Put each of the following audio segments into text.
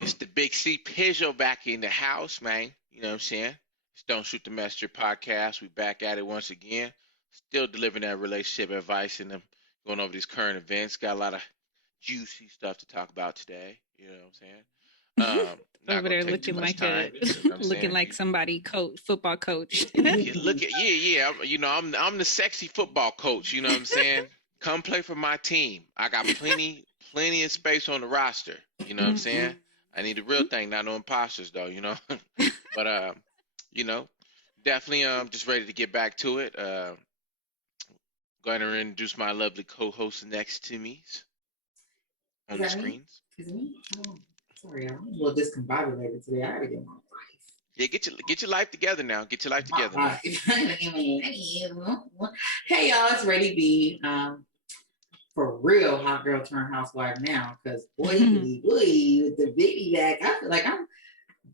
It's the Big C Pizzo back in the house, man. You know what I'm saying? It's Don't Shoot the Messenger podcast. We back at it once again. Still delivering that relationship advice and going over these current events. Got a lot of juicy stuff to talk about today. You know what I'm saying? Not Over gonna there take too looking much like a time. You know what I'm looking saying? like somebody coach football coach. Look at yeah. I'm the sexy football coach. You know what I'm saying? Come play for my team. I got plenty of space on the roster. You know what I'm saying? I need the real thing, not no imposters though. But you know, definitely just ready to get back to it. Go ahead and introduce my lovely co-host next to me Is on the that me? screens. Is it me? Oh, sorry, I'm a little discombobulated today. I gotta get Yeah, get your life together now. Get your life together my now. life. Hey y'all, it's Ready B. For real, hot girl turned housewife now. Cause boy, with the baby back, I feel like I'm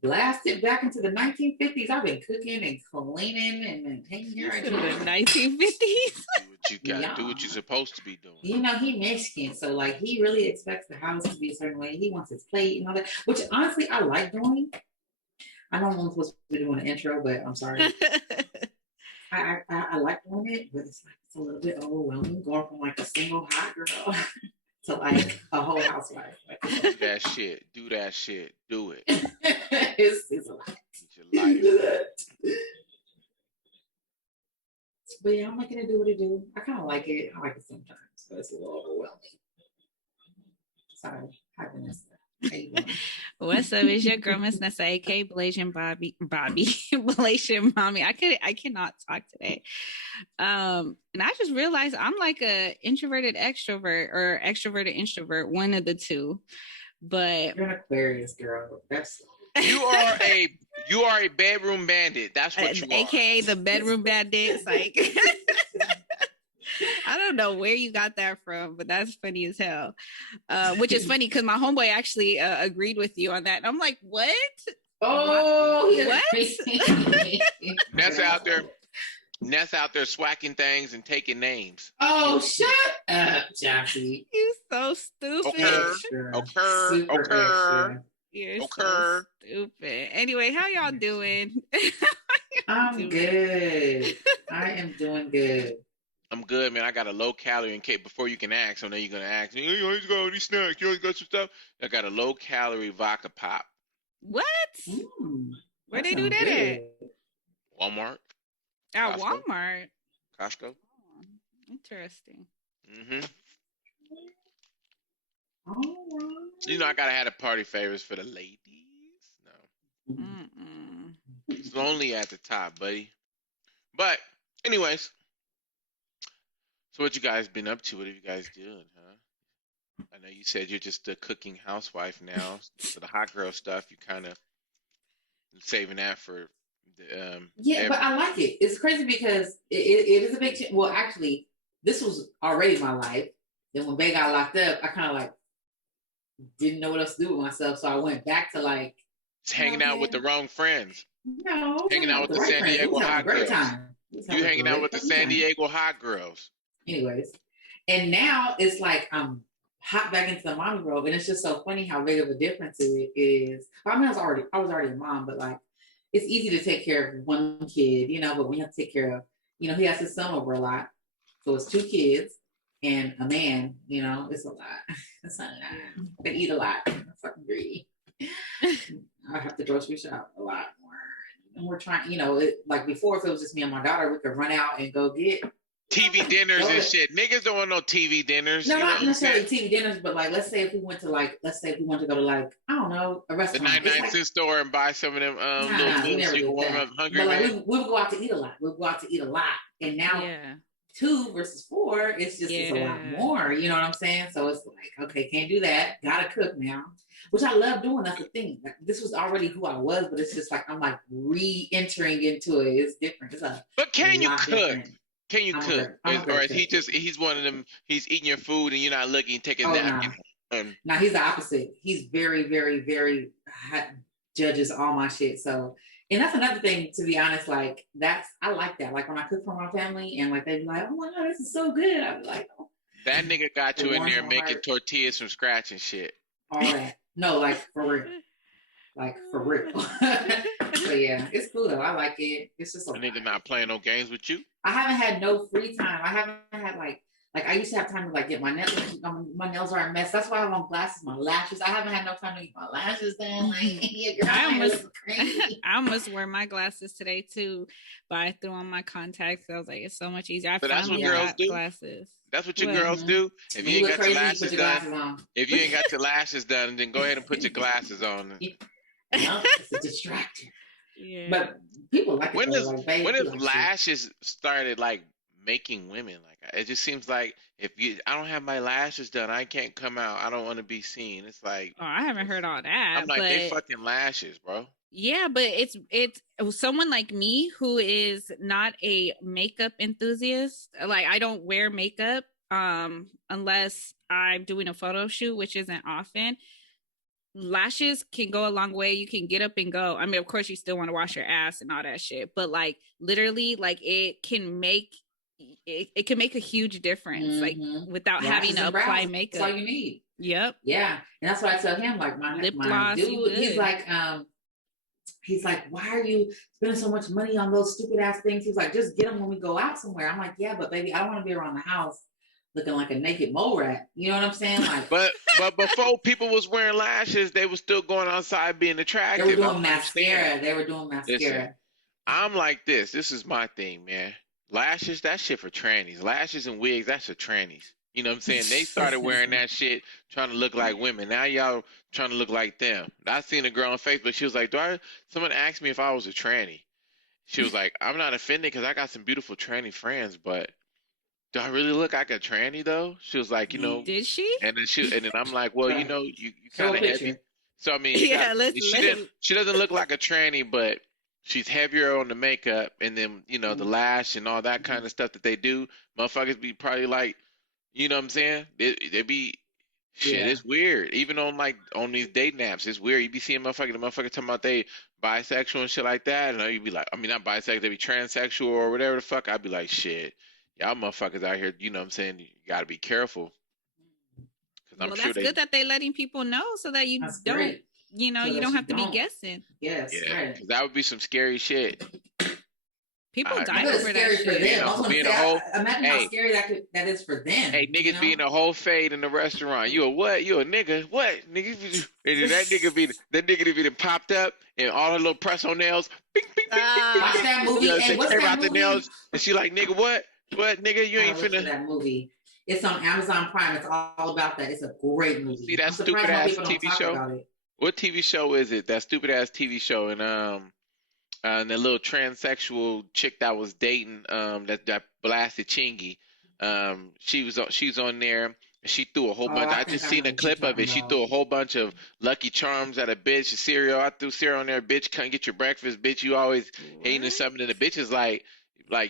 blasted back into the 1950s. I've been cooking and cleaning and taking care of In the children. 1950s. Do what you got. Do Yeah. what you're supposed to be doing. You know, he Mexican, so like he really expects the house to be a certain way. He wants his plate and all that, which honestly I like doing. I know I'm supposed to be doing an intro, but I'm sorry. I like doing it, but it's like it's a little bit overwhelming going from like a single hot girl to like a whole housewife. Do that shit. Do that shit. Do it. It's a lot. Get your life. But yeah, I'm making it do what it do. I kind of like it. I like it sometimes, but it's a little overwhelming. Sorry, happiness. What's up? It's your girl, Miss Nessa, aka Blasian Bobby, Blasian Mommy. I cannot talk today. And I just realized I'm like a introverted extrovert or extroverted introvert, one of the two. But You're an Aquarius girl. That's You are a bedroom bandit. That's what you are. AKA the bedroom bandits. Like, I don't know where you got that from, but that's funny as hell. Which is funny because my homeboy actually agreed with you on that. And I'm like, what? oh What? Ness out there swacking things and taking names. Oh, shut up, Jackie. You so stupid. Occur. You're so stupid. Anyway, how y'all doing? I'm good. I am doing good. I'm good, man. I got a low calorie in case before you can ask. I know you're gonna ask. You always got all these snacks. You always got some stuff. I got a low calorie vodka pop. What? Where they do that good. at? Walmart. At Costco. Walmart. Costco. Oh, interesting. Mm-hmm. All right. You know I gotta have a party favors for the ladies. No, Mm-mm. it's lonely at the top, buddy. But anyways, so what you guys been up to? What have you guys doing, huh? I know you said you're just a cooking housewife now. So the hot girl stuff, you kind of saving that for the Yeah, but I like it. It's crazy because it is a big change. Well, actually, this was already my life. Then when Bay got locked up, I kind of like didn't know what else to do with myself. So I went back to like It's hanging out with the wrong friends. No, Hanging out with the San Diego hot girls. You hanging out with the San Diego hot girls. Anyways, and now it's like I'm hot back into the mommy role, and it's just so funny how big of a difference it is. I mean, I was already a mom, but like it's easy to take care of one kid, you know. But we have to take care of, you know, he has his son over a lot, so it's 2 kids and a man. You know, it's a lot. It's not. They eat a lot. I'm fucking greedy. I have to grocery shop a lot more. And we're trying, you know, like before, if it was just me and my daughter, we could run out and go get TV dinners and shit. Niggas don't want no TV dinners. No, you know not necessarily TV dinners, but like, let's say if we went to go to like, I don't know, a restaurant. The 99-cent store and buy some of them little meals so you can warm up hungry. But like, we would go out to eat a lot. We'll go out to eat a lot. And now 2 versus 4, it's just it's a lot more. You know what I'm saying? So it's like, okay, can't do that. Gotta cook now. Which I love doing. That's the thing. Like, this was already who I was, but it's just like I'm like re-entering into it. It's different. But can you cook? Different. Can you cook? Or is he's one of them, he's eating your food and you're not looking, taking a napkin? Nah, he's the opposite. He's very, very, very hot, judges all my shit. So, and that's another thing, to be honest, like I like that. Like when I cook for my family and like they be like, oh my God, this is so good. I be like, oh. That nigga got you in there making tortillas from scratch and shit. All that. No, like for real. Like for real. So yeah, it's cool though. I like it. It's just a nigga not playing no games with you. I haven't had no free time. I haven't had like I used to have time to like get my nails. My nails are a mess. That's why I have on glasses. My lashes. I haven't had no time to get my lashes done. Like, I almost wear my glasses today too, but I threw on my contacts. So I was like, it's so much easier. So that's what girls do. Glasses. That's what your girls do. If you ain't got your lashes done, then go ahead and put your glasses on. No, it's a distractor. Yeah. But people like when if lashes started like making women like it just seems like I don't have my lashes done, I can't come out. I don't want to be seen. It's like I haven't heard all that. I'm like they fucking lashes, bro. Yeah, but it's someone like me who is not a makeup enthusiast. Like I don't wear makeup unless I'm doing a photo shoot, which isn't often. Lashes can go a long way. You can get up and go. I mean, of course, you still want to wash your ass and all that shit, but like literally, like it can make a huge difference, like without having to apply makeup. That's all you need. Yep. Yeah, and that's what I tell him. Like my lip gloss, dude, he's like, why are you spending so much money on those stupid ass things? He's like, just get them when we go out somewhere. I'm like, yeah, but baby, I don't want to be around the house looking like a naked mole rat. You know what I'm saying? Like, but before people was wearing lashes, they were still going outside being attractive. They were doing mascara. Listen, I'm like this. This is my thing, man. Lashes, that shit for trannies. Lashes and wigs, that's for trannies. You know what I'm saying? They started wearing that shit trying to look like women. Now y'all trying to look like them. I seen a girl on Facebook. She was like, someone asked me if I was a tranny. She was like, I'm not offended because I got some beautiful tranny friends, but do I really look like a tranny though? She was like, Did she? and then I'm like, well, Right. you Show kind a of heavy. picture. So I mean, you got Yeah, let's she doesn't look like a tranny, but she's heavier on the makeup and then, the lash and all that kind of stuff that they do. Motherfuckers be probably like, you know what I'm saying? They be shit, Yeah. it's weird. Even on these dating apps, it's weird. You be seeing the motherfucker talking about they bisexual and shit like that, and you be like, I mean not bisexual, they be transsexual or whatever the fuck. I'd be like, shit, y'all motherfuckers out here, you know what I'm saying? You gotta be careful. Cause I'm Well, sure that's they good that they letting people know so that you That's don't, great. So you that don't you have to be don't. guessing. Yes, yeah, right. cause that would be some scary shit. People I, die I bet it's over that scary for shit. them. I was gonna being say, a whole imagine how hey, scary that is for them. Hey, niggas being a whole fade in the restaurant. You a what? You a nigga? What? Nigga, and then that nigga be popped up and all her little press on nails. Bing, bing, bing, bing, bing, Watch bing. that You movie. know, Hey, say what's care that about the movie? nails. And she like, nigga, what? What, nigga? You ain't Gotta look for finna that movie. It's on Amazon Prime. It's all about that. It's a great see movie. that I'm stupid surprised more ass people don't TV talk show. about it. What TV show is it? That stupid ass TV show and the little transsexual chick that was dating that blasted Chingy. She's on there. And she threw a whole Oh, bunch. I I think just I know seen a what you're clip of talking it. She about. threw a whole bunch of Lucky Charms at a bitch. Cereal. I threw cereal on there. Bitch, can't get your breakfast. Bitch, you always hating What? something. And the bitch is like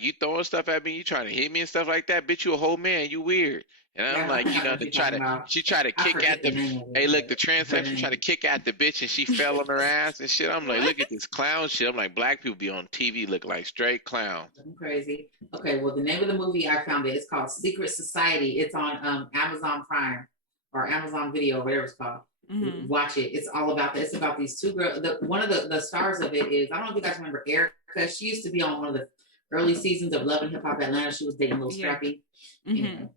you throwing stuff at me. You trying to hit me and stuff like that. Bitch, you a whole man. You weird. And I'm Yeah, I like, think I know what you're talking about. she tried to I kick at forget the the, name of hey, it, look, the but her transsexual tried to name. kick at the bitch and she fell on her ass and shit. I'm like, What? look at this clown shit. I'm like, black people be on TV looking like straight clowns. I'm crazy. Okay, well, the name of the movie I found it. It's called Secret Society. It's on Amazon Prime or Amazon Video, whatever it's called. Mm-hmm. Watch it. It's all about this. It's about these two girls. One of the stars of it is I don't know if you guys remember Erica. She used to be on one of the early seasons of Love and Hip Hop Atlanta. She was dating Lil Yeah. Scrappy. Mm-hmm. Anyway,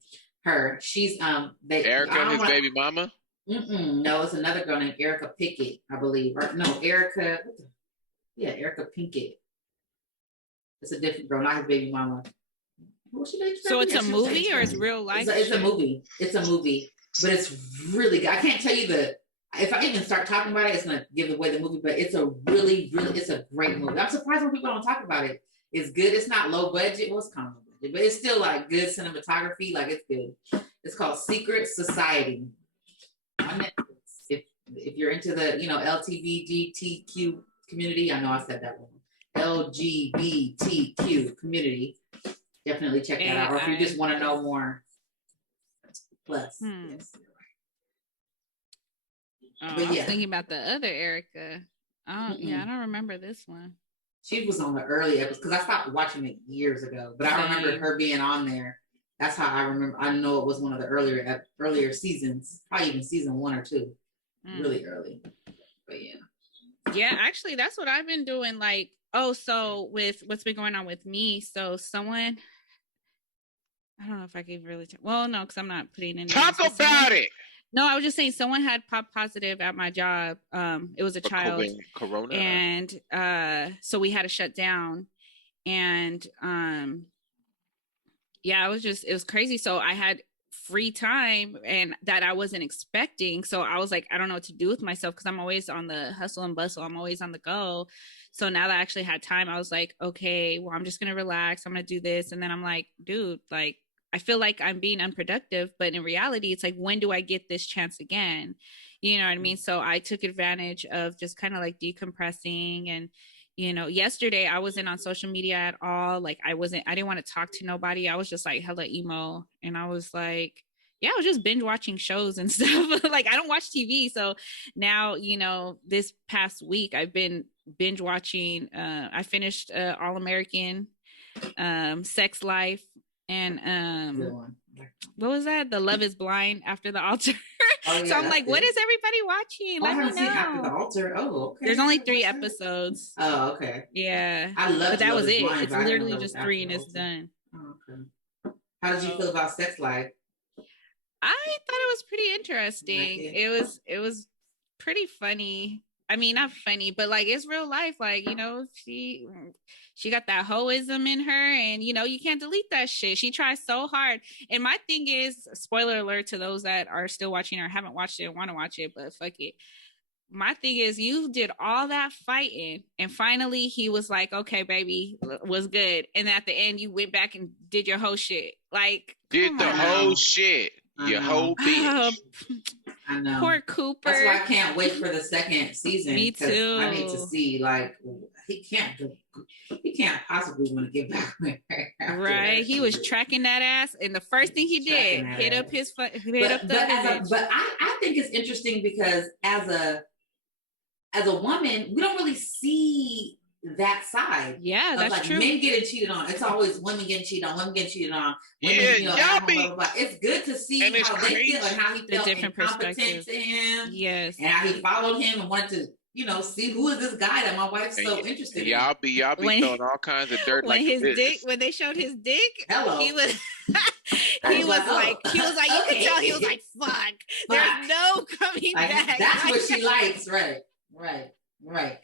her. She's they. Erica, I don't his want. baby mama. No, it's another girl named Erica Pickett, I believe. Or, no, Erica. Yeah, Erica Pinkett. It's a different girl, not his baby mama. Well, she dates So Scrappy. it's Yeah, a she was dating movie or it's Scrappy. real life? It's a shit? movie. It's a movie, but it's really good. I can't tell you if I even start talking about it, it's gonna give away the movie. But it's a it's a great movie. I'm surprised when people don't talk about it. It's good. It's not low budget. Well, it's kind of low budget, but it's still like good cinematography. Like it's good. It's called Secret Society on Netflix. If you're into the LGBTQ community, I know I said that wrong. LGBTQ community, definitely check that out. Or if you just want to know more, plus. Yes. Oh, I was thinking about the other Erica. Yeah, I don't remember this one. She was on the early episodes because I stopped watching it years ago, but I remember her being on there. That's how I remember. I know it was one of the earlier seasons, probably even season 1 or 2, really early. But yeah. Yeah, actually, that's what I've been doing. Like, so with what's been going on with me, so someone, I don't know if I can really. Well, no, because I'm not putting any. Talk about it. No, I was just saying someone had pop positive at my job. It was a child, Corona, and so we had to shut down, and yeah, it was crazy. So I had free time and that I wasn't expecting. So I was like, I don't know what to do with myself because I'm always on the hustle and bustle. I'm always on the go. So now that I actually had time, I was like, okay, well, I'm just gonna relax. I'm gonna do this, and then I'm like, dude, like. I feel like I'm being unproductive, but in reality, it's like, when do I get this chance again? You know what I mean? So I took advantage of just kind of like decompressing. And, yesterday I wasn't on social media at all. Like I didn't want to talk to nobody. I was just like hella emo. And I was like, yeah, I was just binge watching shows and stuff. Like I don't watch TV. So now, this past week I've been binge watching. I finished All American, Sex Life, and what was that? The Love Is Blind After the Altar. Oh, yeah, so I'm like, what is everybody watching? Let me know. Seen After the Altar. Oh, okay. There's only 3 episodes. Oh, okay. Yeah. I love but that Love was it. Blind, it's literally just 3 and it's done. Oh, okay. How did you feel about Sex Life? I thought it was pretty interesting. It was pretty funny. I mean, not funny, but like it's real life. Like, she got that hoism in her, and you can't delete that shit. She tries so hard. And my thing is, spoiler alert to those that are still watching or haven't watched it and want to watch it, but fuck it. My thing is, you did all that fighting, and finally he was like, okay, baby, was good. And at the end, you went back and did your whole shit. Like, Did come the on. whole shit. Your whole bitch. I know. Poor Cooper. That's why I can't wait for the second season. Me too. I need to see, like, he can't possibly want to get back with her. Right. He was tracking that ass, and the first thing he did, hit up the bitch. But I think it's interesting because as a woman, we don't really see that side. Yeah, of, that's like, true. Men getting cheated on. It's always women getting cheated on. Women getting cheated on. Women, Yeah, y'all be. blah, blah, blah. It's good to see how they feel and how he felt incompetent to him. Yes, and how he followed him and wanted to, see who is this guy that my wife's so interested in. Y'all be throwing all kinds of dirt. When his dick, when they showed his dick, hello, he was. He was like, you could tell he was like, fuck. There's no coming back. That's what she likes, right.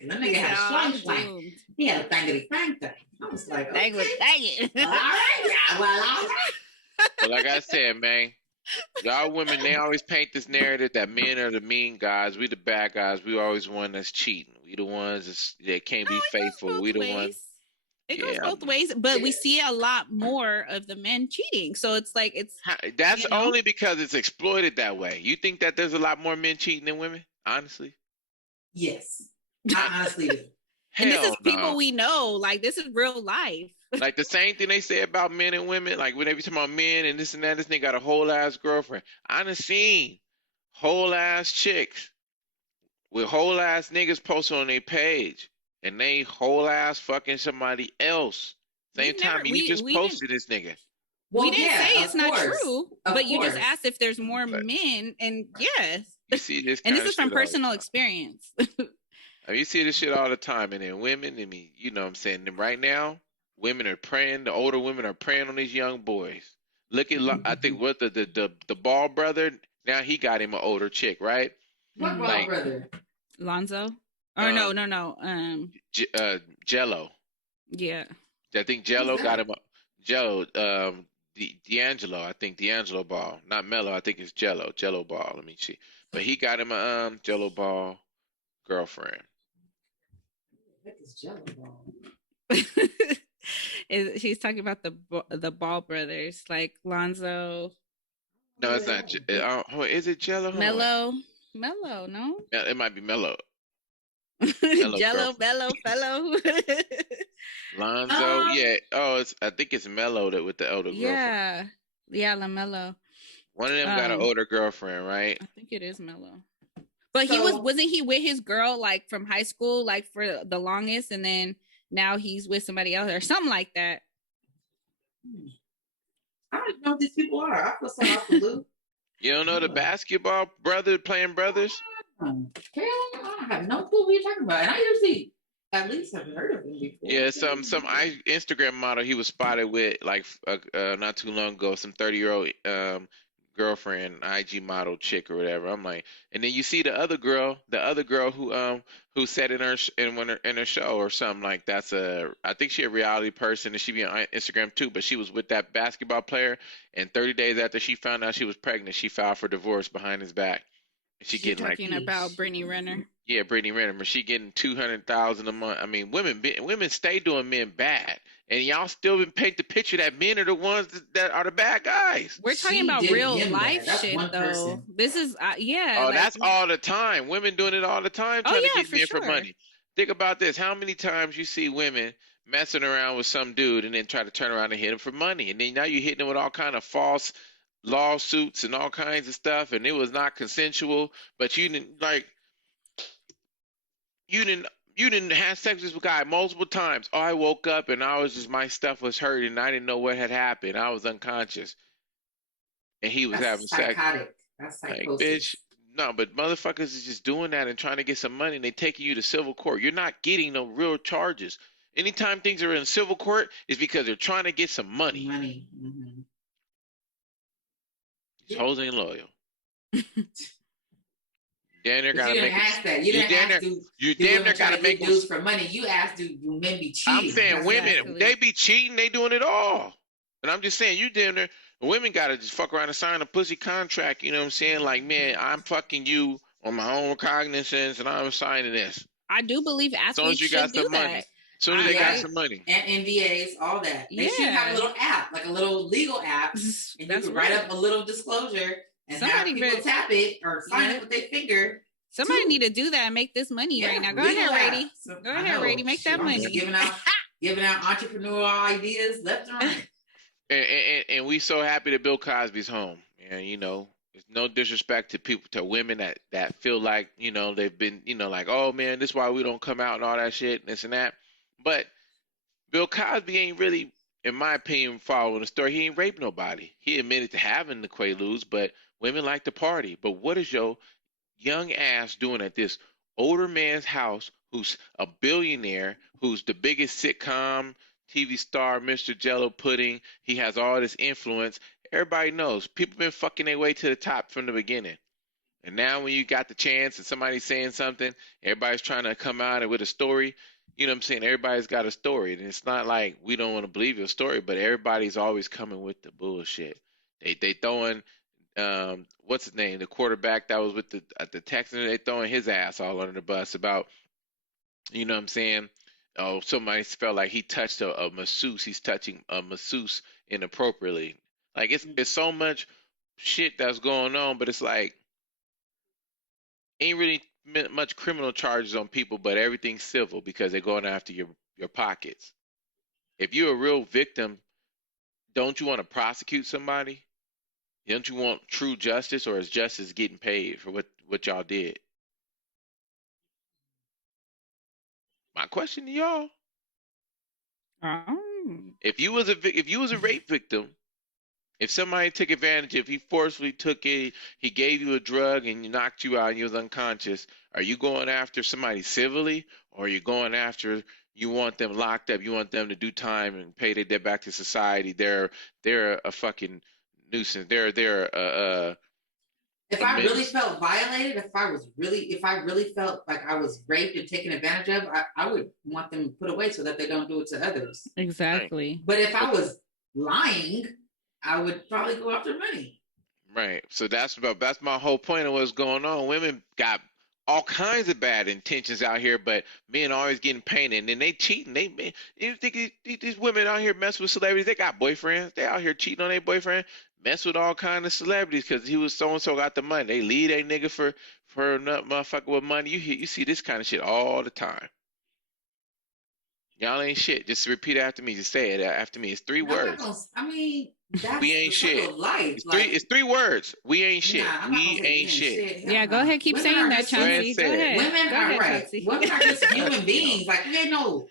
And that nigga had a slung. He had a thangity thing. I was like, okay. Dang it. All right. But like I said, man, y'all women, they always paint this narrative that men are the mean guys. We the bad guys. We always one that's cheating. We the ones that can't be faithful. We the ones. It goes both ways, but we see a lot more of the men cheating. So it's like that's only because it's exploited that way. You think that there's a lot more men cheating than women? Honestly? Yes. I honestly do. And this is people we know. Like, this is real life. Like the same thing they say about men and women. Like when they be talking about men and this and that, this nigga got a whole ass girlfriend. I done seen whole ass chicks with whole ass niggas posted on their page. And they whole ass fucking somebody else. Same time you just posted this nigga. Well, we didn't say it's not true, but you just asked if there's more men, and yes. You see this, and this is from personal experience. You see this shit all the time, and then women. I mean, you know what I'm saying. And right now, women are preying. The older women are preying on these young boys. Look at, I think what the Ball brother. Now he got him an older chick, right? What Ball brother? Lonzo. Or no. Jello. Yeah. I think Jello got him. Jello. D'Angelo. I think D'Angelo Ball, not Mello. I think it's Jello. Jello Ball. Let me see. But he got him a Jello Ball girlfriend. What is Jello Ball? He's talking about the Ball brothers, like Lonzo. No, it's not. Is it Jello? Mello, no. It might be Mello. Jello, Mello, fellow. Lonzo, yeah. Oh, I think it's Mello with the elder girlfriend. Yeah, LaMelo. One of them got an older girlfriend, right? I think it is Mello. But wasn't he with his girl like from high school, like for the longest, and then now he's with somebody else or something like that? I don't even know who these people are. I feel so off the loop. You don't know the basketball playing brothers? Hell, I have no clue what you're talking about. And I usually at least have heard of him before. Yeah, some Instagram model he was spotted with like not too long ago, some 30-year-old girlfriend, IG model chick or whatever. I'm like, and then you see the other girl who said in her show or something like I think she a reality person and she be on Instagram too, but she was with that basketball player, and 30 days after she found out she was pregnant, she filed for divorce behind his back. She getting talking about Brittany Renner. Yeah, Brittany Renner. But she getting $200,000 a month. I mean, women stay doing men bad, and y'all still been paint the picture that men are the ones that are the bad guys. We're talking about real life shit, though. Person. This is Oh, like, that's all the time. Women doing it all the time, trying to get men for money. Think about this: how many times you see women messing around with some dude and then try to turn around and hit him for money, and then now you're hitting him with all kind of false lawsuits and all kinds of stuff, and it was not consensual, but you didn't have sex with this guy multiple times. Oh, I woke up and my stuff was hurt and I didn't know what had happened. I was unconscious, and he was having sex. That's psychosis. Like, bitch, no, but motherfuckers is just doing that and trying to get some money, and they taking you to civil court. You're not getting no real charges. Anytime things are in civil court, it's because they're trying to get some money. Mm-hmm. Hoes ain't loyal. damn near But you gotta didn't make it. ask that. You You didn't damn ask near, do you do damn women near try gotta to make get them. dudes for money? You asked do men be I'm cheating? saying That's women, Exactly. they be cheating, they doing it all. And I'm just saying, you damn near, women gotta just fuck around and sign a pussy contract. You know what I'm saying? Like, man, I'm fucking you on my own recognizance, and I'm signing this. I do believe As soon as athletes you got should do some money. that. As soon as they got Yeah. some money. And NDAs, all that. They should have a Yeah. little app, like a little legal app, and you That's can write right. up a little disclosure and Somebody have people better- tap it or sign Yeah. it with their finger. Somebody too. need to do that and make this money Yeah, right now. Go legal ahead, app. Rady. So, Go I ahead, know. Rady. Make Shit, that I'm just money. giving out entrepreneurial ideas left and right. And we so happy that Bill Cosby's home. And you know, it's no disrespect to people, to women that feel like, you know, they've been, you know, like, oh man, this is why we don't come out and all that shit and this and that. But Bill Cosby ain't really, in my opinion, following the story. He ain't raped nobody. He admitted to having the Quaaludes, but women like to party. But what is your young ass doing at this older man's house who's a billionaire, who's the biggest sitcom TV star, Mr. Jello Pudding? He has all this influence. Everybody knows. People been fucking their way to the top from the beginning. And now when you got the chance and somebody's saying something, everybody's trying to come out with a story. You know what I'm saying? Everybody's got a story. And it's not like we don't want to believe your story, but everybody's always coming with the bullshit. They throwing what's his name? The quarterback that was with the Texans, they throwing his ass all under the bus about, you know what I'm saying? Oh, somebody felt like he touched a masseuse. He's touching a masseuse inappropriately. Like it's so much shit that's going on, but it's like ain't really much criminal charges on people, but everything's civil because they're going after your pockets. If you're a real victim, don't you want to prosecute somebody? Don't you want true justice, or is justice getting paid for what y'all did? My question to y'all: if you was a rape victim, if somebody took advantage, if he forcefully took it, he gave you a drug and knocked you out and you was unconscious, are you going after somebody civilly, or are you going after, you want them locked up, you want them to do time and pay their debt back to society? They're a fucking nuisance. They're If I really felt violated, if I really felt like I was raped and taken advantage of, I would want them put away so that they don't do it to others. Exactly. But if I was lying, I would probably go after money. Right. So that's my whole point of what's going on. Women got all kinds of bad intentions out here, but men always getting painted, and then they cheating. You think these women out here mess with celebrities? They got boyfriends. They out here cheating on their boyfriend, mess with all kinds of celebrities because he was so and so got the money. They lead a nigga for a motherfucker with money. You see this kind of shit all the time. Y'all ain't shit. Just repeat it after me. Just say it after me. It's three words. That's we ain't shit. Of life. It's three words. We ain't shit. We ain't shit. Yeah, go ahead. Keep saying that, Chauncey. Go ahead. Women are right. Women are just human beings. Like, we ain't no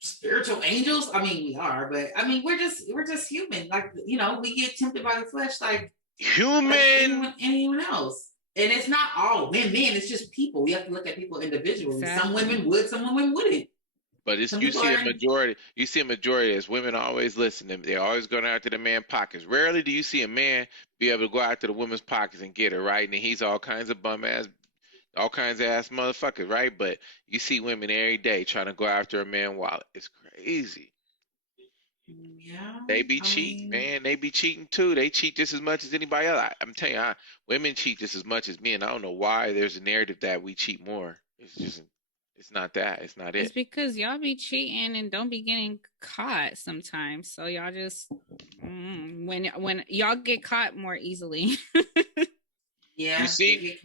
spiritual angels. I mean, we are, but I mean, we're just human. Like, you know, we get tempted by the flesh, like anyone else. And it's not all men. It's just people. You have to look at people individually. Exactly. Some women would, some women wouldn't. But you see a majority. You see a majority as women always listen. They're always going after the man's pockets. Rarely do you see a man be able to go after the woman's pockets and get her, right. And he's all kinds of bum ass, all kinds of ass motherfuckers, right? But you see women every day trying to go after a man's wallet. It's crazy. Yeah, they be cheating, man. They be cheating too. They cheat just as much as anybody else. I'm telling you, women cheat just as much as men. I don't know why there's a narrative that we cheat more. It's not that. It's not it. It's because y'all be cheating and don't be getting caught sometimes. So y'all just when y'all get caught more easily. Yeah, you see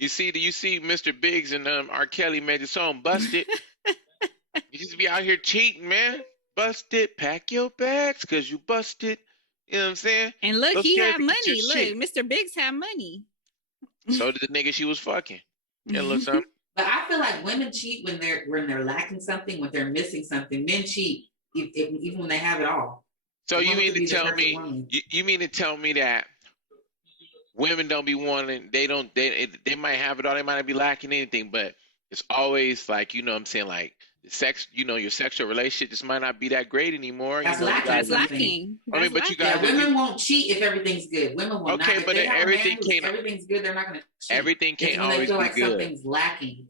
Mr. Biggs and R. Kelly made the song "Busted." You just be out here cheating, man. Busted, pack your bags because you busted. You know what I'm saying? And look, he had money. Look, Mr. Biggs had money. So did the nigga she was fucking. Yeah, look something. But I feel like women cheat when they're lacking something, when they're missing something. Men cheat even when they have it all. So you mean to tell me? You mean to tell me that women don't be wanting? They might have it all. They might not be lacking anything, but it's always like, you know what I'm saying, like sex, your sexual relationship just might not be that great anymore. That's You lacking guys That's are, something. lacking. I mean, That's but you lacking. guys Yeah, are, women won't cheat if everything's good. Women will not. okay, If but they have a man everything who's can't, everything's good, they're not going to cheat. everything It's can't when they always feel be like good. something's lacking.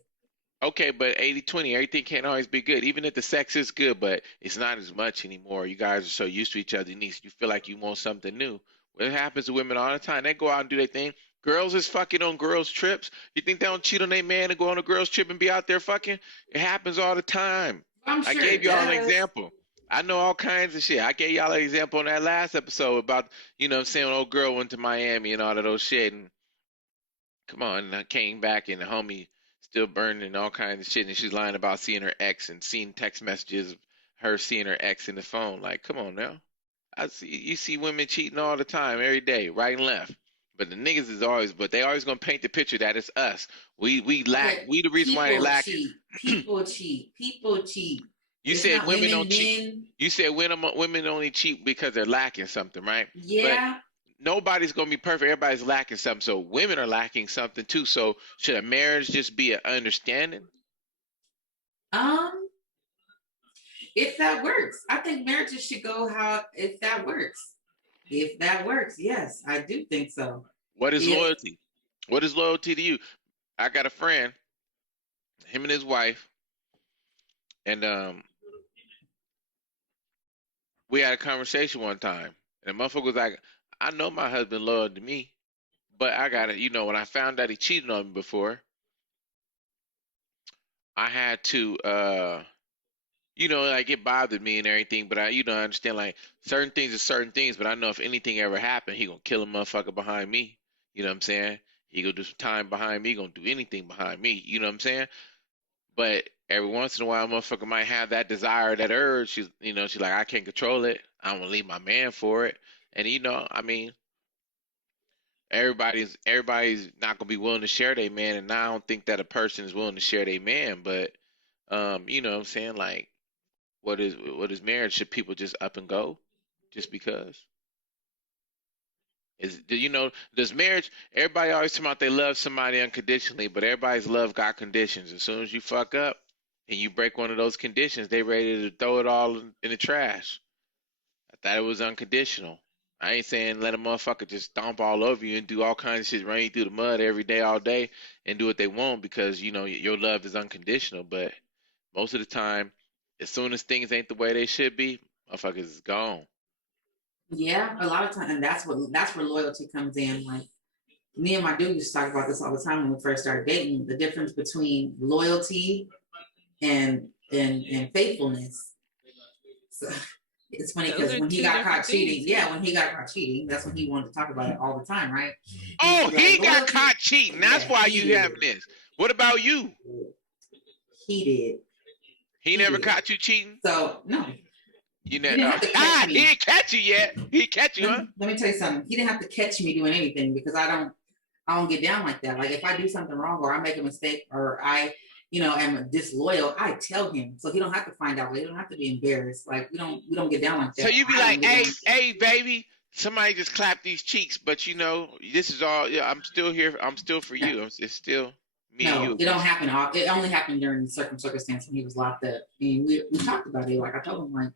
Okay, but 80-20, everything can't always be good. Even if the sex is good, but it's not as much anymore. You guys are so used to each other, you feel like you want something new. Well, it happens to women all the time. They go out and do their thing. Girls is fucking on girls' trips. You think they don't cheat on their man and go on a girls' trip and be out there fucking? It happens all the time. I'm I sure gave it y'all an does. example. I know all kinds of shit. I gave y'all an example on that last episode about, what I'm saying, when old girl went to Miami and all of those shit. And come on, and I came back and the homie still burning and all kinds of shit, and she's lying about seeing her ex and seeing text messages of her seeing her ex in the phone. Like, come on now. You see women cheating all the time, every day, right and left. But the niggas is always, but they always gonna paint the picture that it's us. We lack. Okay, We the reason why they people lack. cheat. People cheat. People cheat. You It's said not women women, don't cheat. men. You said women only cheat because they're lacking something, right? But Yeah. nobody's gonna be perfect. Everybody's lacking something. So women are lacking something too. So should a marriage just be an understanding? Um, if that works, I think marriages should go how if that works. If that works, yes, I do think so. What is If loyalty? What is loyalty to you? I got a friend, him and his wife, and we had a conversation one time, and the motherfucker was like, "I know my husband loyal to me, but I got to, when I found out he cheated on me before, I had to, like it bothered me and everything, but I understand like certain things are certain things, but I know if anything ever happened, he gonna kill a motherfucker behind me. You know what I'm saying? He gonna do some time behind me, gonna do anything behind me. You know what I'm saying? But every once in a while, a motherfucker might have that desire, that urge. She's like, I can't control it. I'm gonna leave my man for it. And I mean, everybody's not gonna be willing to share their man, and I don't think that a person is willing to share their man. But you know what I'm saying? Like, what is marriage? Should people just up and go just because? Does marriage? Everybody always talk about they love somebody unconditionally, but everybody's love got conditions. As soon as you fuck up and you break one of those conditions, they ready to throw it all in the trash. I thought it was unconditional. I ain't saying let a motherfucker just stomp all over you and do all kinds of shit, run you through the mud every day, all day, and do what they want because your love is unconditional. But most of the time, as soon as things ain't the way they should be, motherfuckers is gone. yeah, a lot of times, and that's where loyalty comes in. Like me and my dude used to talk about this all the time when we first started dating. The difference between loyalty and faithfulness. So it's funny Those because are when he two got different caught cheating, things. yeah, when he got caught cheating, that's when he wanted to talk about it all the time, right? He Oh, was he like, got loyalty, caught cheating. That's yeah, why he you did. having this. What about you? He did. He He never did. caught you cheating? So no, You he know, didn't have to catch he me. ain't catch you yet. He catch you, huh? Let me tell you something. He didn't have to catch me doing anything because I don't get down like that. Like if I do something wrong or I make a mistake or I, am disloyal, I tell him. So he don't have to find out. He don't have to be embarrassed. Like we don't get down like So that. you be I don't like, get down hey, like that. hey, baby, somebody just clapped these cheeks, but this is all. Yeah, I'm still here. I'm still for No, you. It's still me and no, you it don't against. happen. It only happened during certain circumstance when he was locked up. And we talked about it. Like I told him, like,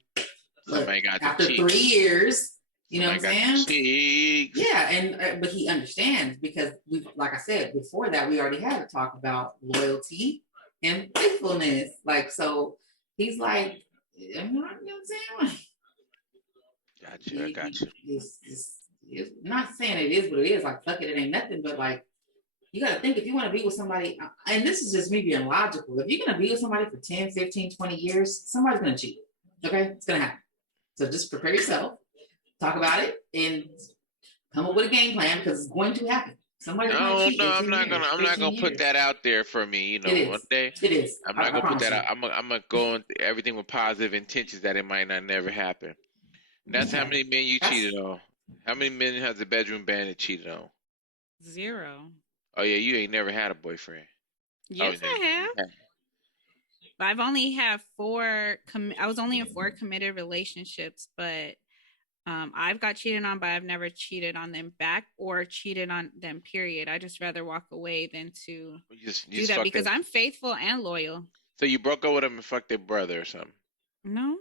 look, Somebody got them after cheeks. 3 years, you know what Somebody I'm got them saying? cheeks. Yeah, and but he understands because like I said before that, we already had to talk about loyalty and faithfulness. Like, so he's like, you know what I'm saying? Gotcha. I got you. It's not saying it is what it is. Like, fuck it, it ain't nothing. But like, you got to think if you want to be with somebody, and this is just me being logical. If you're going to be with somebody for 10, 15, 20 years, somebody's going to cheat. Okay, it's going to happen. So just prepare yourself, talk about it, and come up with a game plan because it's going to happen. Somebody's going to No, cheat no, in I'm 10 not years, gonna. I'm not 15 gonna put years. that out there for me. It One is. day, It is. I'm I not gonna put promise that you. out. I'm gonna go into everything with positive intentions that it might not never happen. And that's how Yeah. many men you That's cheated on. How many men has the bedroom bandit cheated on? 0. Oh yeah, you ain't never had a boyfriend. Oh Yes, no, I you have. have. I've only had 4. I was only in 4 committed relationships, but I've got cheated on, but I've never cheated on them back or cheated on them. Period. I just rather walk away than to You do just that fucked because that. I'm faithful and loyal. So you broke up with them and fucked their brother or something. No.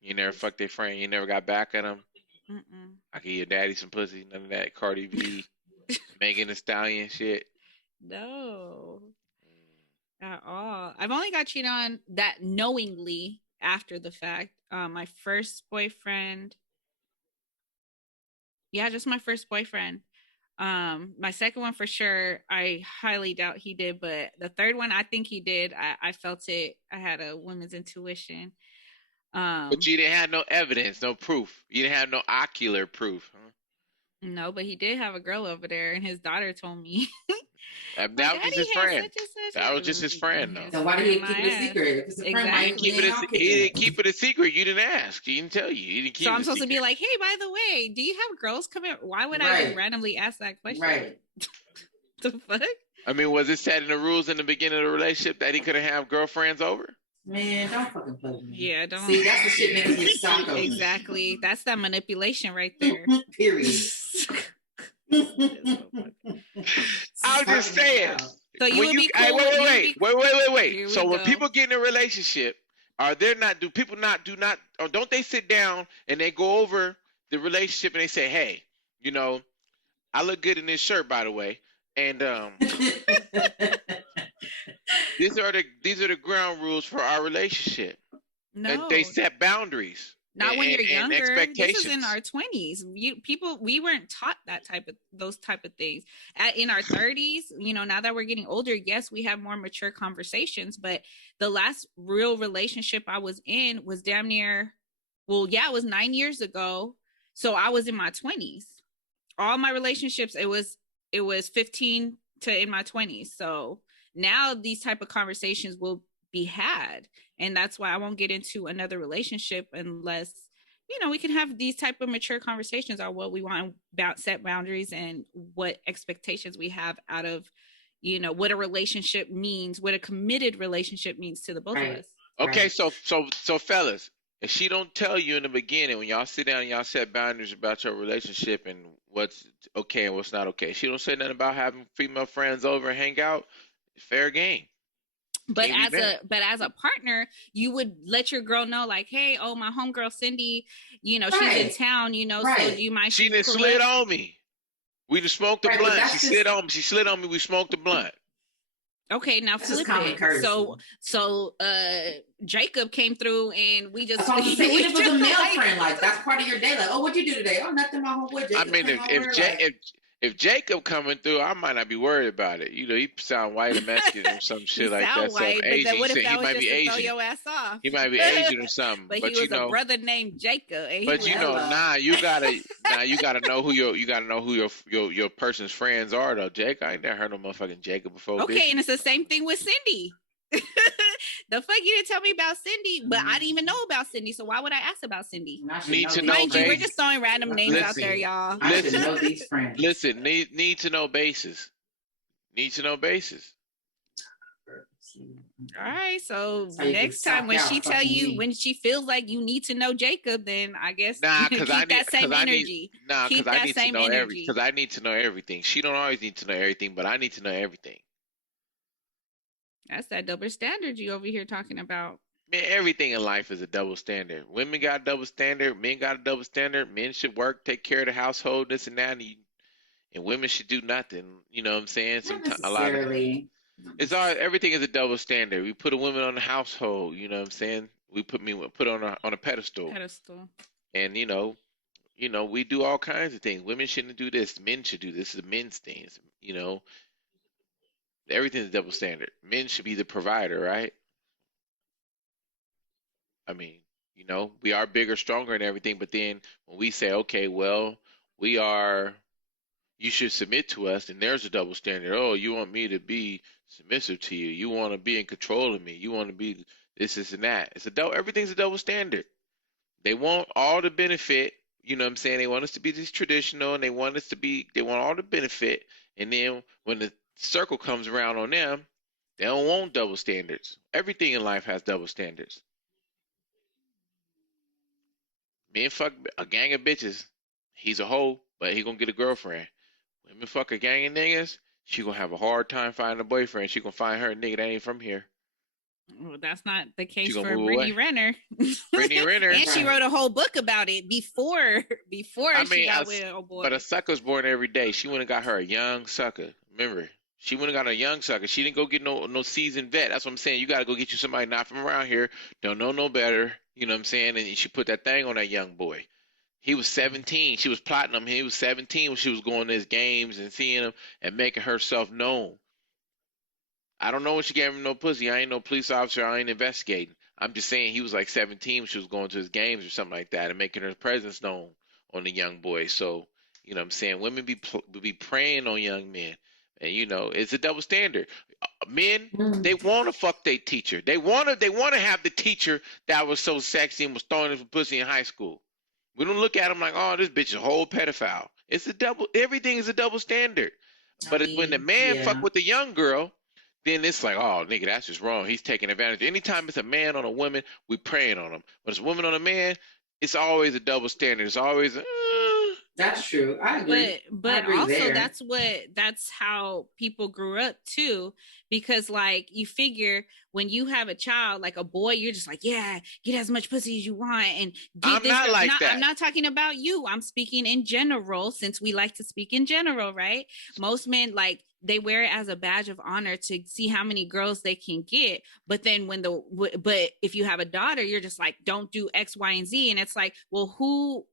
You never fucked their friend. You never got back at them. Mm-mm. I give your daddy some pussy. None of that Cardi B, Megan Thee Stallion shit. No. At all. I've only got cheated on that knowingly after the fact. My first boyfriend. Yeah, just my first boyfriend. My second one for sure, I highly doubt he did, but the third one, I think he did. I felt it. I had a woman's intuition. But you didn't have no evidence, no proof. You didn't have no ocular proof. Huh? No, but he did have a girl over there, and his daughter told me. My That was just daddy his has friend. such and such. That was just his friend, though. So why did he keep it a secret? If it's a friend, why He didn't keep it. He didn't keep it a secret. You didn't ask. He didn't tell you. He didn't keep So it I'm a supposed to be secret. like, hey, by the way, do you have girls coming? Why would I just randomly ask that question? Right. The fuck? I mean, was it set in the rules in the beginning of the relationship that he couldn't have girlfriends over? Man, don't fucking play with me. Yeah, don't. See, that's the shit niggas get stock over. Exactly. That's that manipulation right there. Period. I'm just saying. So you would be cool. Wait. So when people get in a relationship, or don't they sit down and they go over the relationship and they say, hey, you know, I look good in this shirt, by the way, and these are the ground rules for our relationship. No, and they set boundaries. Not when you're younger. This is in our 20s. We weren't taught those type of things. In our 30s, now that we're getting older, yes, we have more mature conversations. But the last real relationship I was in was damn near, it was 9 years ago. So I was in my 20s. All my relationships, it was 15 to in my 20s. So now these type of conversations will be had, and that's why I won't get into another relationship unless we can have these type of mature conversations on what we want, about set boundaries and what expectations we have out of what a relationship means, what a committed relationship means to the both of us. Okay, so fellas, if she don't tell you in the beginning when y'all sit down and y'all set boundaries about your relationship and what's okay and what's not okay, she don't say nothing about having female friends over and hang out, fair game. But as a partner, you would let your girl know, like, hey, my homegirl Cindy, she's in town, so do you mind? She done slid on me. We just smoked the blunt. She slid on me. We smoked the blunt. Okay, now flip it. So Jacob came through and we just. Even if it was a male friend, like that's part of your day. Like, oh, what'd you do today? Oh, nothing. My homeboy Jacob. I mean, if Jacob coming through, I might not be worried about it. He sound white or Mexican or some shit like that. White, but then what if that was just to throw your ass off? He might be Asian or something. but he was a brother named Jacob. But you gotta know who your person's friends are though. Jake, I ain't never heard no motherfucking Jacob before. Okay, bitch. And it's the same thing with Cindy. The fuck, you didn't tell me about Cindy, but I didn't even know about Cindy, so why would I ask about Cindy? Need to know. Mind you, we're just throwing random names out there, y'all. I should know these friends. Listen, need to know basis. Need to know basis. All right, so next time when she tell you, when she feels like you need to know Jacob, then I guess keep that same energy. Because I need to know everything. Because I need to know everything. She don't always need to know everything, but I need to know everything. That's that double standard you over here talking about. Man, everything in life is a double standard. Women got a double standard. Men got a double standard. Men should work, take care of the household, this and that, and women should do nothing. You know what I'm saying? Sometimes a lot of everything is a double standard. We put a woman on the household. You know what I'm saying? We put on a pedestal. And we do all kinds of things. Women shouldn't do this. Men should do this. This is a men's thing. Everything's double standard. Men should be the provider, right? I mean, we are bigger, stronger, and everything. But then when we say, okay, well, you should submit to us, and there's a double standard. Oh, you want me to be submissive to you? You want to be in control of me? You want to be this and that? Everything's a double standard. They want all the benefit. You know what I'm saying? They want us to be this traditional, and they want all the benefit. And then when the circle comes around on them, they don't want double standards. Everything in life has double standards. Men fuck a gang of bitches. He's a hoe, but he gonna get a girlfriend. Women fuck a gang of niggas. She gonna have a hard time finding a boyfriend. She gonna find her a nigga that ain't from here. Well, that's not the She case gonna for move Brittany away. Renner. Brittany Renner. And she wrote a whole book about it before I she mean, got with a but a boy. sucker's born every day. She went and got her a young sucker. Remember, she went and got a young sucker. She didn't go get no seasoned vet. That's what I'm saying. You got to go get you somebody not from around here. Don't know no better. You know what I'm saying? And she put that thing on that young boy. He was 17. She was plotting him. He was 17 when she was going to his games and seeing him and making herself known. I don't know when she gave him no pussy. I ain't no police officer. I ain't investigating. I'm just saying he was like 17 when she was going to his games or something like that and making her presence known on the young boy. So, you know what I'm saying? Women be preying on young men. And, you know, it's a double standard. Men, they want to fuck their teacher. They want to have the teacher that was so sexy and was throwing his pussy in high school. We don't look at him like, oh, this bitch is a whole pedophile. Everything is a double standard. But when the man fuck with the young girl, then it's like, oh, nigga, that's just wrong. He's taking advantage. Anytime it's a man on a woman, we preying on him. But it's a woman on a man, it's always a double standard. It's always, That's true. I agree. But also that's how people grew up too, because like you figure when you have a child, like a boy, you're just like, yeah, get as much pussy as you want and get I'm this. not like that. I'm not talking about you. I'm speaking in general, since we like to speak in general, right? Most men like they wear it as a badge of honor to see how many girls they can get. But then but if you have a daughter, you're just like, don't do X, Y, and Z. And it's like, well, who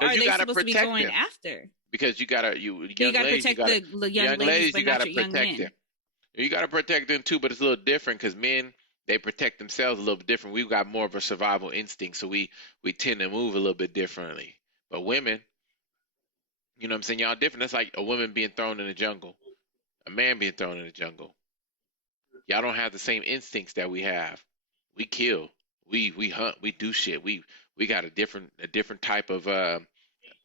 are they supposed to be going them. after? Because you gotta protect the young ladies, but not your young men. Them. You gotta protect them too, but it's a little different because men, they protect themselves a little bit different. We've got more of a survival instinct, so we tend to move a little bit differently. But women, you know what I'm saying, y'all different. That's like a woman being thrown in the jungle, a man being thrown in the jungle. Y'all don't have the same instincts that we have. We kill, we hunt, we do shit. We got a different type of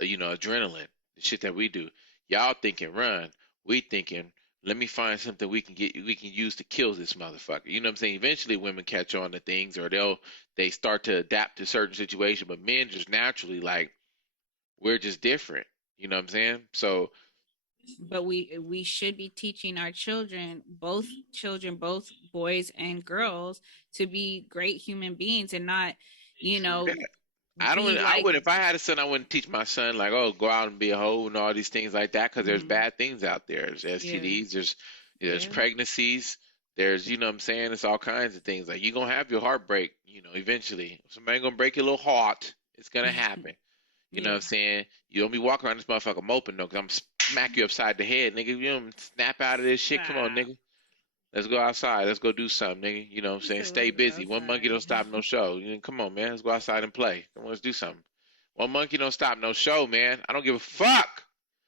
adrenaline, the shit that we do. Y'all thinking run, we thinking let me find something we can use to kill this motherfucker. You know what I'm saying? Eventually women catch on to things or they start to adapt to certain situations, but men just naturally like we're just different. You know what I'm saying? So but we should be teaching our both boys and girls, to be great human beings and not, you know, yeah. I would if I had a son, I wouldn't teach my son like, oh, go out and be a hoe and all these things like that because there's bad things out there. There's STDs, there's pregnancies, there's you know what I'm saying, it's all kinds of things. Like you're gonna have your heartbreak, eventually. Somebody gonna break your little heart. It's gonna happen. You know what I'm saying? You don't be walking around this motherfucker moping though, because I'm smack you upside the head, nigga. You know, snap out of this shit. Come on, nigga. Let's go outside. Let's go do something, nigga. You know what I'm saying? Stay busy. One monkey don't stop no show. Come on, man. Let's go outside and play. Come on, let's do something. One monkey don't stop no show, man. I don't give a fuck.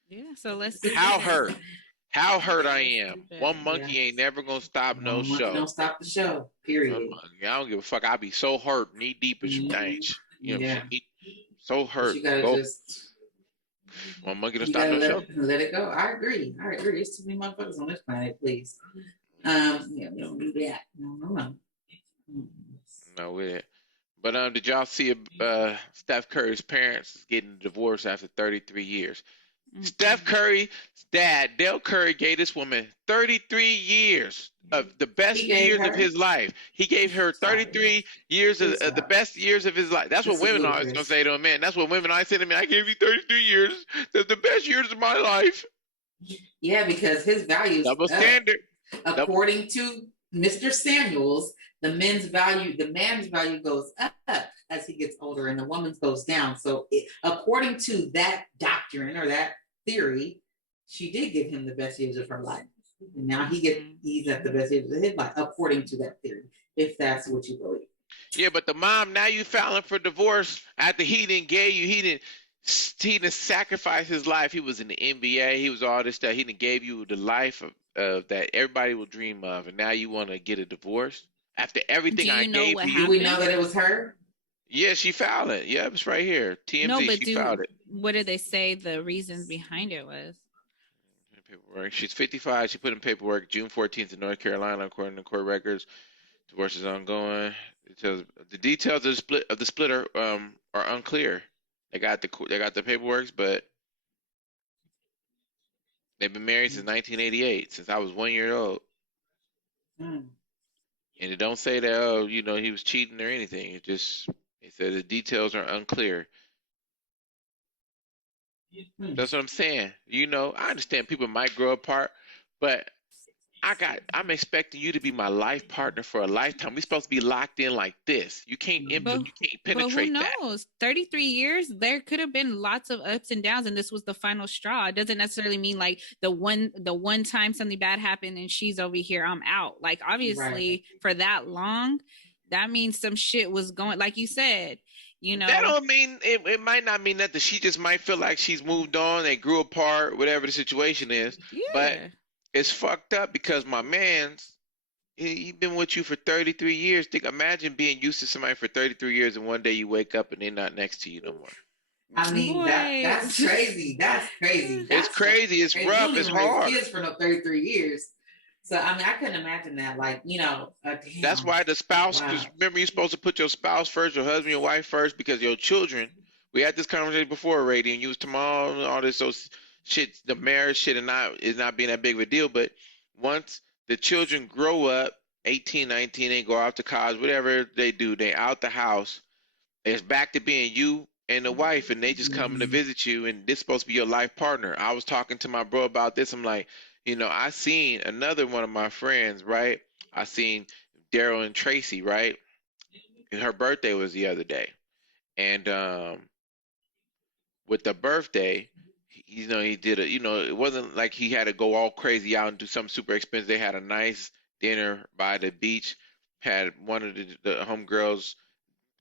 Yeah, so let's how hurt I am. One monkey ain't never gonna stop no show. Don't stop the show. Period. I don't give a fuck. I'll be so hurt, knee deep as some things. So hurt. But you gotta just one monkey don't stop no show. Let it go. I agree. There's too many motherfuckers on this planet, please. We don't do that. No. No, with it. But did y'all see Steph Curry's parents getting divorced after 33 years? Steph Curry's dad, Dale Curry, gave this woman 33 years of the best years of his life. He gave her 33 years of the best years of his life. That's what women always gonna say to a man. That's what women always say to me. I gave you 33 years. That's the best years of my life. Yeah, because his values double standard. According to Mr. Samuels, the man's value goes up as he gets older and the woman's goes down. So according to that doctrine or that theory, she did give him the best years of her life. And now he's at the best years of his life, according to that theory, if that's what you believe. Yeah, but the mom, now you filing for divorce after he didn't sacrifice his life. He was in the NBA. He was all this stuff. He didn't gave you the life of that everybody will dream of, and now you want to get a divorce after everything I gave you. Do we know that it was her? Yeah, she filed it. Yeah, it's right here. TMZ. No, but she filed it. What did they say the reasons behind it was? Paperwork. She's 55. She put in paperwork June 14th in North Carolina, according to court records. Divorce is ongoing. The details of the split are unclear. They got the paperwork, but they've been married since 1988, since I was 1 year old. And it don't say that, oh, he was cheating or anything. It said the details are unclear. Hmm. That's what I'm saying. I understand people might grow apart, but I'm expecting you to be my life partner for a lifetime. We're supposed to be locked in like this. You can't But you can't but who penetrate that. knows? 33 years, there could have been lots of ups and downs, and this was the final straw. It doesn't necessarily mean like the one time something bad happened and she's over here, I'm out. Like Right. obviously for that long, that means some shit was going, like you said, you That know. don't mean it might not mean that she just might feel like she's moved on, they grew apart, whatever the situation is. But Yeah. it's fucked up because my man's he been with you for 33 years. Imagine being used to somebody for 33 years and one day you wake up and they're not next to you no more. I mean Boy. that's crazy. That's crazy. It's That's so crazy. It's crazy. You rough. don't It's even raise hard. kids for no 33 years. So I mean, I couldn't imagine that. Like, That's damn. why the spouse, because Wow. remember, you're supposed to put your spouse first, your husband, your wife first, because your children. We had this conversation before, radio, and you was tomorrow, all this so shit, the marriage shit, and not is not being that big of a deal. But once the children grow up, 18, 19, they go off to college, whatever they do, they out the house. It's back to being you and the wife, and they just coming to Mhm. visit you, and this supposed to be your life partner. I was talking to my bro about this. I'm like, I seen another one of my friends, right? I seen Daryl and Tracy, right? And her birthday was the other day, and with the birthday, he did a, it wasn't like he had to go all crazy out and do something super expensive. They had a nice dinner by the beach. Had one of the homegirls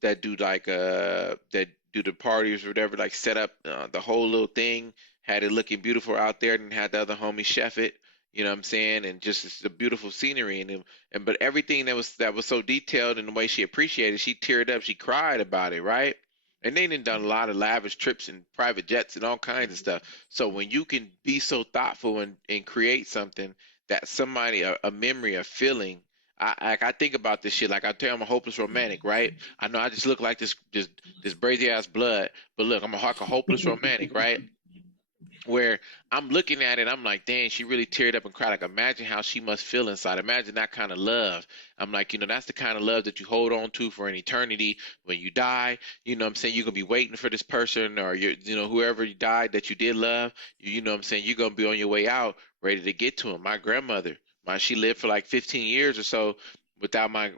that do like that do the parties or whatever, like set up the whole little thing, had it looking beautiful out there, and had the other homie chef it. You know what I'm saying? And just it's a beautiful scenery and but everything that was so detailed in the way she appreciated, she teared up, she cried about it, right? And they done a lot of lavish trips and private jets and all kinds of stuff. So when you can be so thoughtful and create something that somebody a memory, a feeling. I think about this shit like I tell you I'm a hopeless romantic, right? I know I just look like this crazy ass blood, but look, I'm like a hopeless romantic, right? Where I'm looking at it, I'm like, dang, she really teared up and cried. Like, imagine how she must feel inside. Imagine that kind of love. I'm like, that's the kind of love that you hold on to for an eternity. When you die, what I'm saying, you're gonna be waiting for this person or whoever you died that you did love. You know what I'm saying, you're gonna be on your way out, ready to get to him. My grandmother, she lived for like 15 years or so without my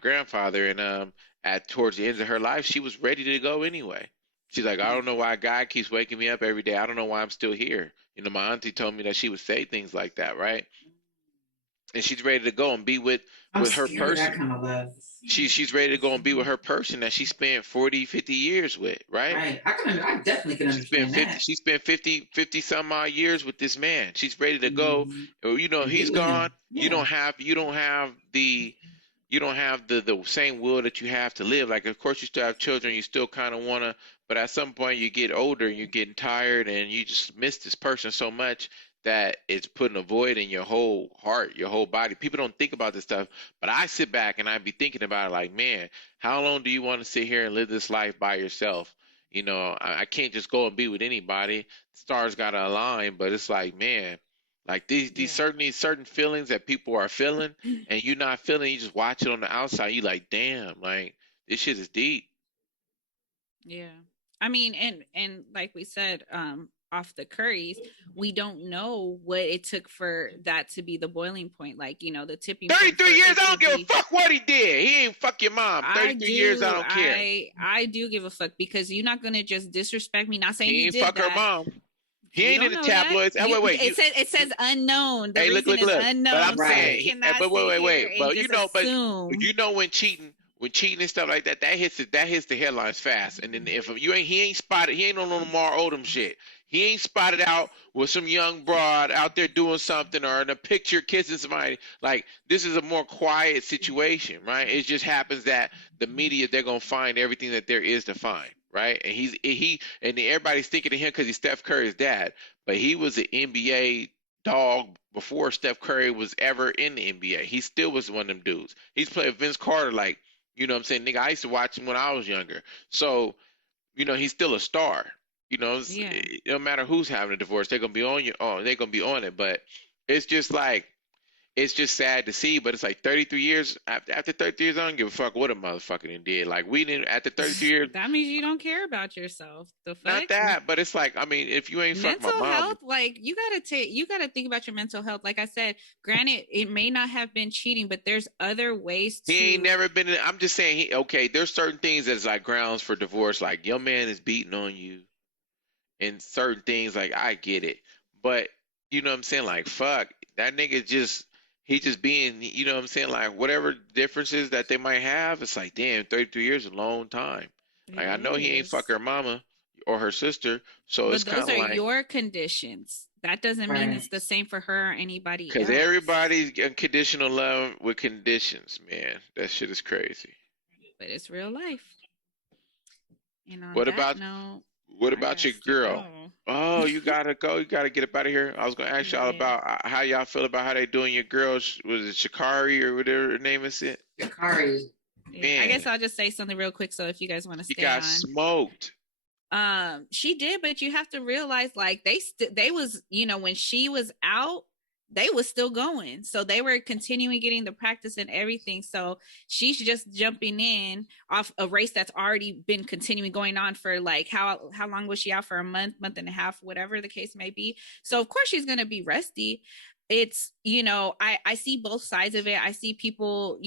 grandfather, and at towards the end of her life, she was ready to go anyway. She's like, I don't know why God keeps waking me up every day. I don't know why I'm still here. My auntie told me that she would say things like that, right? And she's ready to go and be with I'm with her scared of that person. kind of love. She's ready to go and be with her person that she spent 40, 50 years with, right? Right. I definitely can She spent understand 50 that. she spent 50 some odd years with this man. She's ready to go. Mhm. And be He's with gone. him. Yeah. You don't have the same will that you have to live. Like, of course, you still have children. You still kind of want to, but at some point, you get older and you're getting tired, and you just miss this person so much that it's putting a void in your whole heart, your whole body. People don't think about this stuff, but I sit back and I be thinking about it like, man, how long do you want to sit here and live this life by yourself? I can't just go and be with anybody. Stars gotta align, but it's like, man, like these Yeah. certain feelings that people are feeling and you're not feeling, you just watch it on the outside, you like, damn, like this shit is deep. Yeah. I mean, and like we said, off the Currys, we don't know what it took for that to be the boiling point, like, the tipping point 33 for years, it I to don't give a be. fuck what he did. He ain't fuck your mom. I 33 years, I do, don't care. I do give a fuck because you're not gonna just disrespect me. Not saying He he ain't did fuck her that. mom. He You ain't in don't the know that. tabloids. You Wait, you. it says unknown. The Hey, look, reason look, is look. But I'm unknown, so we saying, Right. cannot but sit here wait. and But just but assume. when cheating and stuff like that, that hits the headlines fast. And then if he ain't spotted, he ain't on no Lamar Odom shit. He ain't spotted out with some young broad out there doing something or in a picture kissing somebody. Like, this is a more quiet situation, right? It just happens that the media, they're gonna find everything that there is to find, right? And everybody's thinking of him because he's Steph Curry's dad, but he was an NBA dog before Steph Curry was ever in the NBA. He still was one of them dudes. He's played Vince Carter, like, what I'm saying, nigga. I used to watch him when I was younger. So, he's still a star. Yeah. It don't matter who's having a divorce, they're gonna be on they're gonna be on it. But it's just like, it's just sad to see. But it's like 33 years after 33 years, I don't give a fuck what a motherfucker done did. Like we didn't after 33 years. That means you don't care about yourself. The Not fuck? that, but it's like I mean, if you ain't fuck my Mental mom, health, like you gotta think about your mental health. Like I said, granted, it may not have been cheating, but there's other ways he ain't to. never been. I'm just saying, okay. There's certain things that's like grounds for divorce. Like your man is beating on you, and certain things like I get it, but you know what I'm saying? Like fuck, that nigga just he just being, you know what I'm saying? Like whatever differences that they might have, it's like damn, 33 years is a long time. Like I know It he ain't fuck is. her mama or her sister, so it's But kind those of are like your conditions. That doesn't mean it's Right. the same for her or anybody because else. everybody's unconditional love with conditions, man. That shit is crazy. But it's real life. And on What that about note, what I about got your to girl? go. Oh, you gotta go. You gotta get up out of here. I was gonna ask y'all Yes. about how y'all feel about how they doing your girls. Was it Shikari or whatever her name is? It Shikari. Yeah, I guess man, I'll just say something real quick. So if you guys want to she stay got on, smoked. she did, but you have to realize, like they was, when she was out, they was still going, so they were continuing getting the practice and everything. So she's just jumping in off a race that's already been continuing going on for like how long was she out for? A month and a half, whatever the case may be. So of course she's gonna be rusty. It's, I see both sides of it. I see people,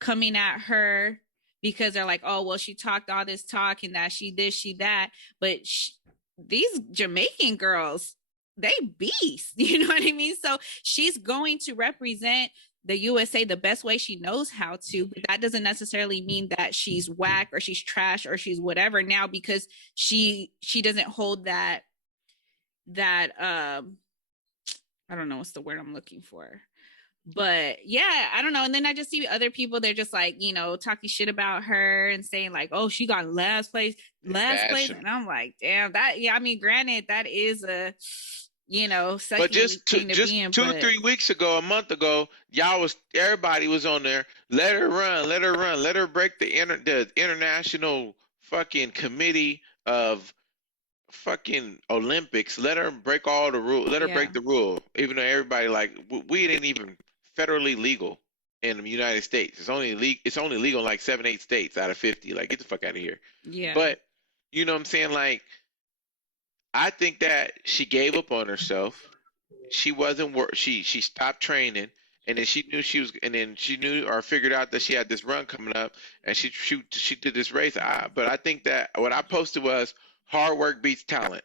coming at her because they're like, oh, well, she talked all this talk and that she this, she that. But these Jamaican girls, they beast. You know what I mean? So she's going to represent the USA the best way she knows how to, but that doesn't necessarily mean that she's whack or she's trash or she's whatever now, because she doesn't hold that I don't know what's the word I'm looking for. But yeah, I don't know. And then I just see other people, they're just like, talking shit about her and saying like, oh, she got They last bash place. him. And I'm like, damn, that, yeah, I mean, granted, that is a, But sucky thing to be just in, two but 3 weeks ago, a month ago, everybody was on there. Let her run, let her run, let her break the international fucking committee of fucking Olympics. Let her break all the rules. Let her yeah, break the rule. Even though everybody like we didn't even federally legal in the United States. It's only legal in like 7 8 states out of 50. Like get the fuck out of here. yeah, But you know what I'm saying? Like I think that she gave up on herself. She wasn't work. She stopped training, and then she knew she was, and then she knew or figured out that she had this run coming up, and she did this race. But I think that what I posted was hard work beats talent.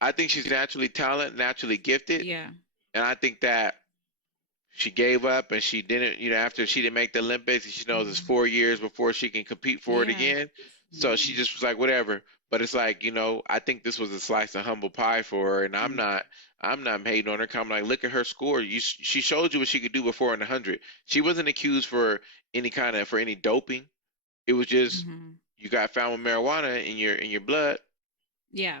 I think she's naturally talented, naturally gifted, yeah, and I think that she gave up and she didn't, after she didn't make the Olympics, and she knows it's 4 years before she can compete for it yeah, again. So she just was like, whatever. But it's like, I think this was a slice of humble pie for her, and I'm not hating on her. Come like, look at her score. She showed you what she could do before in the 100. She wasn't accused for any doping. It was just hmm, you got found with marijuana in your blood. yeah.